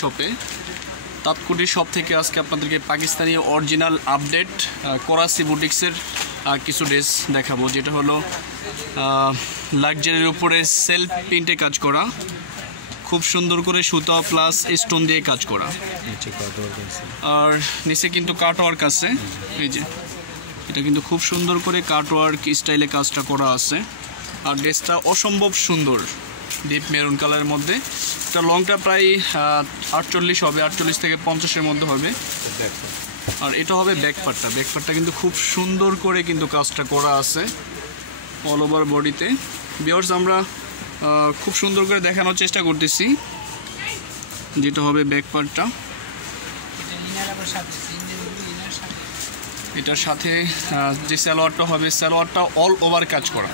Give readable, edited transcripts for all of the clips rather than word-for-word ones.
শপে তাৎকুটি শপ থেকে আজকে আপনাদেরকে পাকিস্তানি অরিজিনাল আপডেট করাচি বুটিক্সের কিছু ড্রেস দেখাবো, যেটা হলো লাক্সারির উপরে সেলফ প্রিন্টে কাজ করা, খুব সুন্দর করে সুতা প্লাস স্টোন দিয়ে কাজ করা, আর নিচে কিন্তু কাটওয়ার্ক আছে। এই যে এটা কিন্তু খুব সুন্দর করে কাটওয়ার্ক স্টাইলে কাজটা করা আছে, আর ড্রেসটা অসম্ভব সুন্দর ডিপ মেরুন কালারের মধ্যে। এটা লংটা প্রায় 48 হবে, 48 থেকে 50-এর মধ্যে হবে। আর এটা হবে ব্যাকপার্টটা। ব্যাকপার্টটা কিন্তু খুব সুন্দর করে কিন্তু কাজটা করা আছে অল ওভার বডিতে। ভিউয়ার্স, আমরা খুব সুন্দর করে দেখানোর চেষ্টা করতেছি। যেটা হবে ব্যাকপার্টটা, এটার সাথে যে সালোয়ারটা হবে, সালোয়ারটা অল ওভার কাজ করা।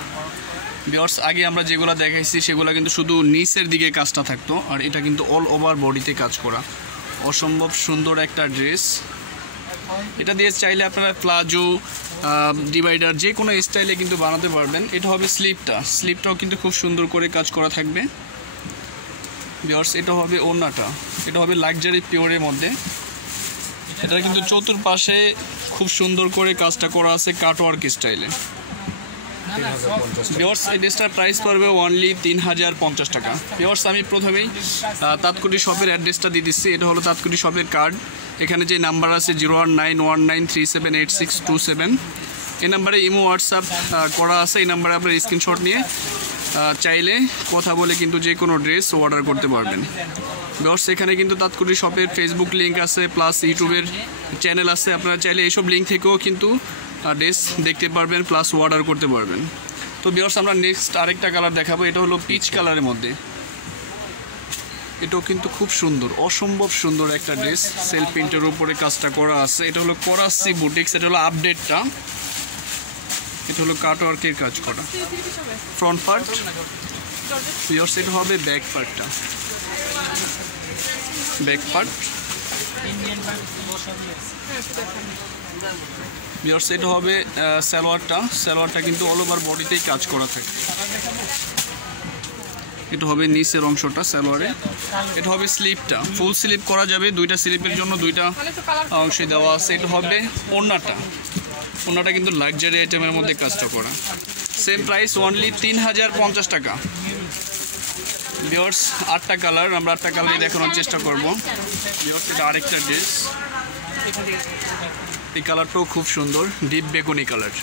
ভিউয়ার্স, আগে আমরা যেগুলো দেখাইছি সেগুলো কিন্তু শুধু নিচের দিকে কাজটা থাকতো, আর এটা কিন্তু অল ওভার বডিতে কাজ করা। অসম্ভব সুন্দর একটা ড্রেস। এটা দিয়ে চাইলে আপনারা প্লাজো, ডিভাইডার যে কোনো স্টাইলে কিন্তু বানাতে পারবেন। এটা হবে স্লিপটাও কিন্তু খুব সুন্দর করে কাজ করা থাকবে। ভিউয়ার্স, এটা হবে ওড়নাটা, এটা হবে লাক্সারি পিওরের মধ্যে। এটা কিন্তু চতুর্পাশে খুব সুন্দর করে কাজটা করা আছে কাটওয়ার্ক স্টাইলে। ভিউয়ার্স, এই ড্রেসটার প্রাইস পড়বে অনলি 3050 টাকা। ভিউয়ার্স, আমি প্রথমেই তাৎকুটি শপের অ্যাড্রেসটা দিয়ে দিচ্ছি। এটা হলো তাৎকুটি শপের কার্ড। এখানে যে নাম্বার আছে 0191937227, এই নাম্বারে ইমো হোয়াটসঅ্যাপ করা আছে। এই নাম্বারে আপনার স্ক্রিনশট নিয়ে চাইলে কথা বলে কিন্তু যে কোনো ড্রেস অর্ডার করতে পারবেন। ভিউয়ার্স, এখানে কিন্তু তাৎকুটি শপের ফেসবুক লিঙ্ক আছে, প্লাস ইউটিউবের চ্যানেল আছে। আপনারা চাইলে এইসব লিঙ্ক থেকেও কিন্তু ড্রেস দেখতে পারবেন, প্লাস অর্ডার করতে পারবেন। তো ভিউয়ার্স, আমরা নেক্সট আরেকটা কালার দেখাবো। এটা হলো পিচ কালারের মধ্যে। এটাও কিন্তু খুব সুন্দর, অসম্ভব সুন্দর একটা ড্রেস। সেলফ প্রিন্টের উপরে কাজটা করা আছে। এটা হলো করাচি বুটিক্স। এটা হলো আপডেটটা। এটা হলো কাটওয়ার্কের কাজ করা ফ্রন্ট পার্ট। ভিউয়ার্স, এটা হবে ব্যাক পার্টটা। Back part. ভিউয়ার্স, এটা হবে সালোয়ারটা কিন্তু অল ওভার বডিতেই কাজ করা থাকে। এটা হবে নিচের অংশটা সালোয়ারে। এটা হবে স্লিপটা, ফুল স্লিপ করা যাবে, দুইটা স্লিপের জন্য দুইটা অংশে দেওয়া আছে। এটা হবে ওড়নাটা কিন্তু লাক্সারি আইটেমের মধ্যে কাজটা করা। সেম প্রাইস অনলি 3050 টাকা। ভিউয়ার্স, 8টা কালার, আমরা 8টা কালারই দেখানোর চেষ্টা করবো। ভিউয়ার্স, এটা আরেকটা ড্রেস। এই কালারটাও খুব সুন্দর, ডিপ বেগুনি কালার।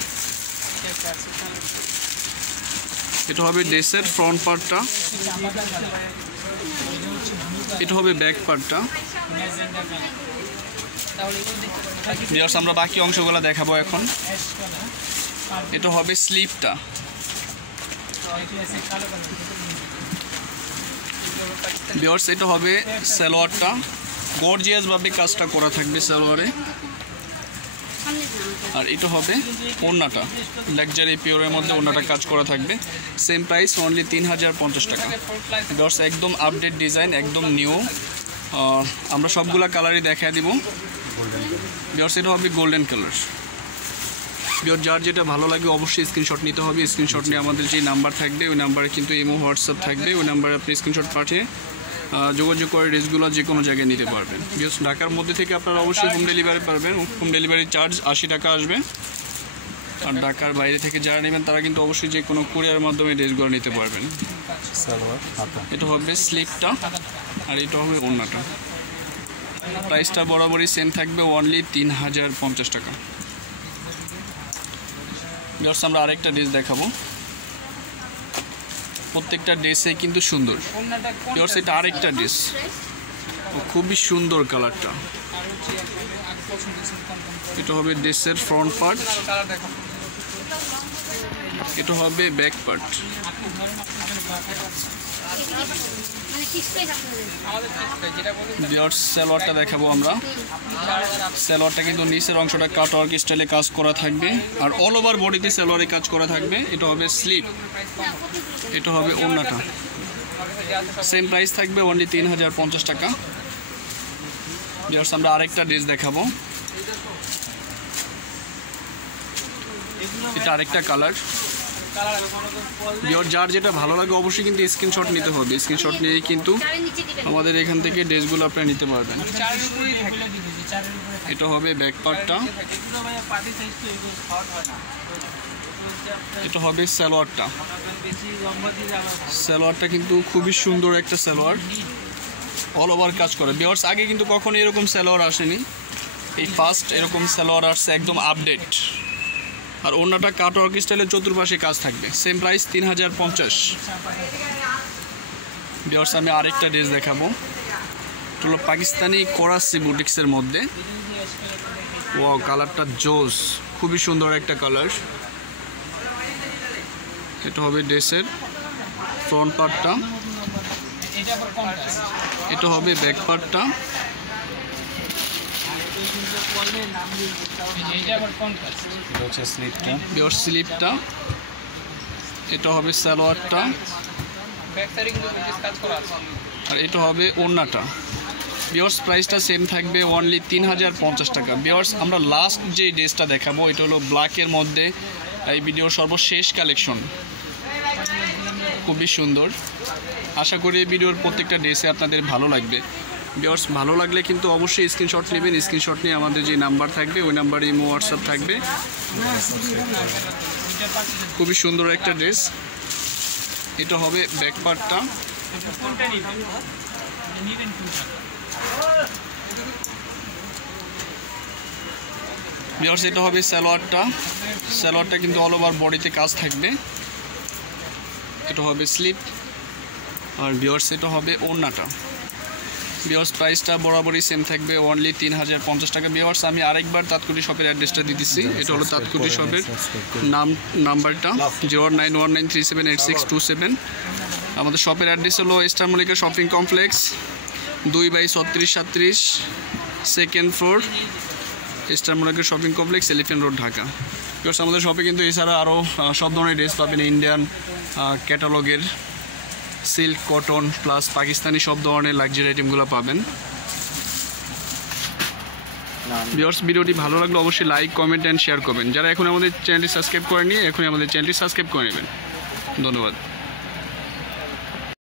এটা হবে ড্রেসের ফ্রন্ট পার্টটা। এটা হবে ব্যাক পার্টটা। ভিউয়ার্স, আমরা বাকি অংশগুলো দেখাবো এখন। এটা হবে স্লিপটা। ভিউয়ার্স, এটা হবে সালোয়ারটা। গর্জিয়াস ভাবে কাজটা করা থাকবে সালোয়ারে। আর এটা হবে ওড়নাটা, লাক্সারি পিওরের মধ্যে ওড়নাটা কাজ করা থাকবে। সেম প্রাইস অনলি 3050 টাকা। ভিউয়ার্স, একদম আপডেট ডিজাইন, একদম নিউ। আমরা সবগুলা কালারই দেখা দিব। ভিউয়ার্স, এটা হবে গোল্ডেন কালার। ভিউয়ার্স, যার যেটা ভালো লাগে অবশ্যই স্ক্রিনশট নিতে হবে। স্ক্রিনশট নিয়ে আমাদের যে নাম্বার থাকবে ওই নাম্বারে কিন্তু ইমো হোয়াটসঅ্যাপ থাকবে, ওই নাম্বারে আপনি স্ক্রিনশট পাঠিয়ে যোগাযোগ করে ড্রেসগুলো যে কোনো জায়গায় নিতে পারবেন। ভিউয়ার্স, ঢাকার মধ্যে থেকে আপনারা অবশ্যই হোম ডেলিভারি পারবেন। হোম ডেলিভারি চার্জ 80 টাকা আসবে। আর ঢাকার বাইরে থেকে যারা নেবেন তারা কিন্তু অবশ্যই যে কোনো কুরিয়ার মাধ্যমে ড্রেসগুলো নিতে পারবেন। এটা হবে স্লিপটা, আর এটা হবে ওড়নাটা। প্রাইসটা বরাবরই সেম থাকবে, অনলি 3050 টাকা। ভিউয়ার্স, আমরা আরেকটা ড্রেস দেখাবো। প্রত্যেকটা ড্রেসে কিন্তু সুন্দর। ভিউয়ার্স, এটা আরেকটা ড্রেস, খুবই সুন্দর কালারটা। এটা হবে ড্রেসের ফ্রন্ট পার্ট। এটা হবে ব্যাক পার্ট। ভিউয়ার্স, সালোয়ারটা দেখাবো আমরা। সালোয়ারটা কিন্তু নিচের অংশটা কাটওয়ার্ক স্টাইলে কাজ করা থাকবে, আর অল ওভার বডিতে সালোয়ারে কাজ করা থাকবে। এটা হবে স্লিপ। এটা হবে ওড়নাটা। সেম প্রাইস থাকবে অনলি 3050 টাকা। ভিউয়ার্স, আমরা আরেকটা ড্রেস দেখাবো। এটা আরেকটা কালার। যার যেটা ভালো লাগে অবশ্যই কিন্তু স্ক্রিনশট নিতে হবে। স্ক্রিনশট নিয়েই কিন্তু আমাদের এখান থেকে ড্রেসগুলো আপনারা নিতে পারবেন। এটা হবে ব্যাক পার্টটা, এটা হবে সালোয়ারটা। সালোয়ারটা কিন্তু খুবই সুন্দর একটা সালোয়ার, অল ওভার কাজ করে। ভিউয়ার্স আগে কিন্তু কখনো এরকম সালোয়ার আসেনি, এই ফার্স্ট এরকম সালোয়ার আসছে, একদম আপডেট। আর ওড়নাটা কাটওয়ার্ক স্টাইলের চতুর্পাশে কাজ থাকবে। Same price 3050। ভিউয়ার্স আমি আরেকটা ড্রেস দেখাবো, এটা হলো পাকিস্তানি করাচি বুটিক্সের মধ্যে। ওয়াও, কালারটা জোস, খুবই সুন্দর একটা কালার। এটা হবে ড্রেসের ফ্রন্ট পার্টটা, এটা হবে ব্যাক পার্টটা, স্লিপটা, এটা হবে সালোয়ারটা, আর এটা হবে ওড়নাটা। ভিউয়ার্স প্রাইসটা সেম থাকবে, অনলি 3050 টাকা। ভিউয়ার্স আমরা লাস্ট যে ড্রেসটা দেখাবো এটা হলো ব্ল্যাকের মধ্যে, এই ভিডিওর সর্বশেষ কালেকশন, খুবই সুন্দর। আশা করি এই ভিডিওর প্রত্যেকটা ড্রেসে আপনাদের ভালো লাগবে। ভিউয়ার্স ভালো লাগলে কিন্তু অবশ্যই স্ক্রিনশট নেবেন। স্ক্রিনশট নিয়ে আমাদের যে নাম্বার থাকবে ওই নাম্বারে ইমো হোয়াটসঅ্যাপ থাকবে। খুবই সুন্দর একটা ড্রেস। এটা হবে ব্যাক পার্টটা, ভিউয়ার্স এটা হবে সালোয়ারটা। সালোয়ারটা কিন্তু অল ওভার বডিতে কাজ থাকবে। এটা হবে স্লিপ, আর ভিউয়ার্স এটা হবে ওড়নাটা। ভিউয়ার্স প্রাইসটা বরাবরই সেম থাকবে, অনলি 3050 টাকা। ভিউয়ার্স আমি আরেকবার তাৎকুটি শপের অ্যাড্রেসটা দিতেছি, এটা হলো তাৎকুটি শপের নাম্বারটা 09193786627। আমাদের শপের অ্যাড্রেস হলো star Mallika shopping complex, 2/3637, second floor, star Mallika shopping complex, elephant road, Dhaka. Viewers আমাদের শপে কিন্তু এছাড়া আরও সব ধরনের ড্রেস পাবেন, ইন্ডিয়ান ক্যাটালগের, সিল্ক, কটন প্লাস পাকিস্তানি সব ধরনের লাক্সারি আইটেমগুলো পাবেন। ভিউয়ার্স ভিডিওটি ভালো লাগলে অবশ্যই লাইক, কমেন্ট অ্যান্ড শেয়ার করবেন। যারা এখন আমাদের চ্যানেলটি সাবস্ক্রাইব করেনি এখনই আমাদের চ্যানেলটি সাবস্ক্রাইব করে নেবেন। ধন্যবাদ।